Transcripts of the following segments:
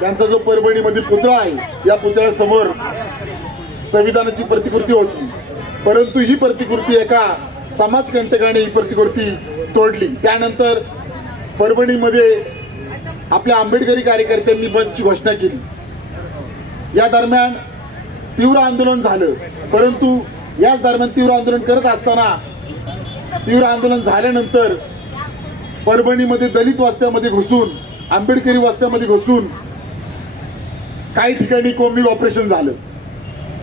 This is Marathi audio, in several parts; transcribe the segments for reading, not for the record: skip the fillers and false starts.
त्यांचा जो परभणीमध्ये पुतळा आहे, या पुतळ्यासमोर संविधानाची प्रतिकृती होती, परंतु ही प्रतिकृती एका समाजकंटकाने ही प्रतिकृती तोडली. त्यानंतर परभणीमध्ये आपल्या आंबेडकरी कार्यकर्त्यांनी बंदची घोषणा केली. या दरम्यान तीव्र आंदोलन झालं, परंतु याच दरम्यान तीव्र आंदोलन करत असताना तीव्र आंदोलन झाल्यानंतर परभणीमध्ये दलित वस्त्यामध्ये घुसून, आंबेडकरी वस्त्यामध्ये घुसून काही ठिकाणी कोम्बिंग ऑपरेशन झालं.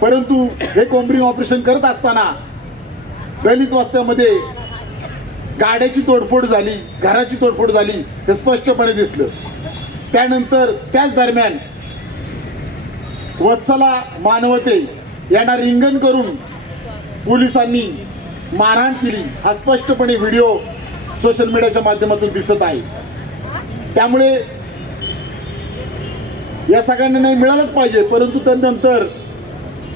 परंतु हे कोम्बिंग ऑपरेशन करत असताना दलित वस्त्यामध्ये गाड्याची तोडफोड झाली, घराची तोडफोड झाली हे स्पष्टपणे दिसलं. त्यानंतर त्याच दरम्यान वत्सला मानवते यांना रिंगण करून पोलिसांनी मारहाण केली, हा स्पष्टपणे व्हिडिओ सोशल मीडियाच्या माध्यमातून दिसत आहे. त्यामुळे या सगळ्यांना नाही मिळालंच पाहिजे, परंतु त्यानंतर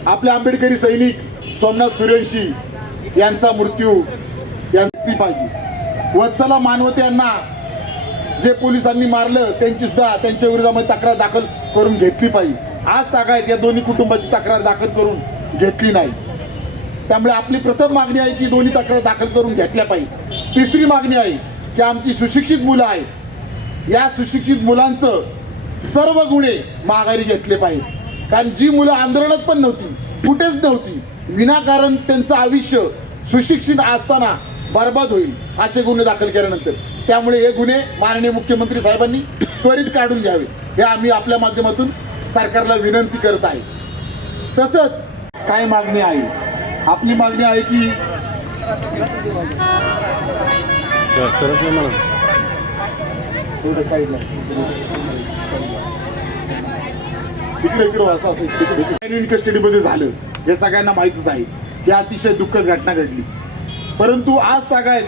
आपले आंबेडकरी सैनिक सोमनाथ सूर्यवंशी यांचा मृत्यू यांची पाहिजे. वत्सला मानवते यांना जे पोलिसांनी मारलं त्यांची सुद्धा त्यांच्या विरोधामध्ये तक्रार दाखल करून घेतली पाहिजे. आज तागायत या दोन्ही कुटुंबाची तक्रार दाखल करून घेतली नाही. त्यामुळे आपली प्रथम मागणी आहे की दोन्ही तक्रार दाखल करून घेतल्या पाहिजे. तिसरी मागणी आहे की आमची सुशिक्षित मुलं आहेत, या सुशिक्षित मुलांचं सर्व गुन्हे माघारी घेतले पाहिजे. कारण जी मुलं आंदोलनात पण नव्हती, कुठेच नव्हती, विनाकारण त्यांचं आयुष्य सुशिक्षित असताना बर्बाद होईल असे गुन्हे दाखल केल्यानंतर, त्यामुळे हे गुन्हे माननीय मुख्यमंत्री साहेबांनी त्वरित काढून घ्यावे हे आम्ही आपल्या माध्यमातून सरकारला विनंती करत आहे. तसंच काय मागणी आहे, आपली मागणी आहे की इकडे कस्टडीमध्ये झालं हे सगळ्यांना माहीतच आहे. ही अतिशय दुःखद घटना घडली, परंतु आज तागायत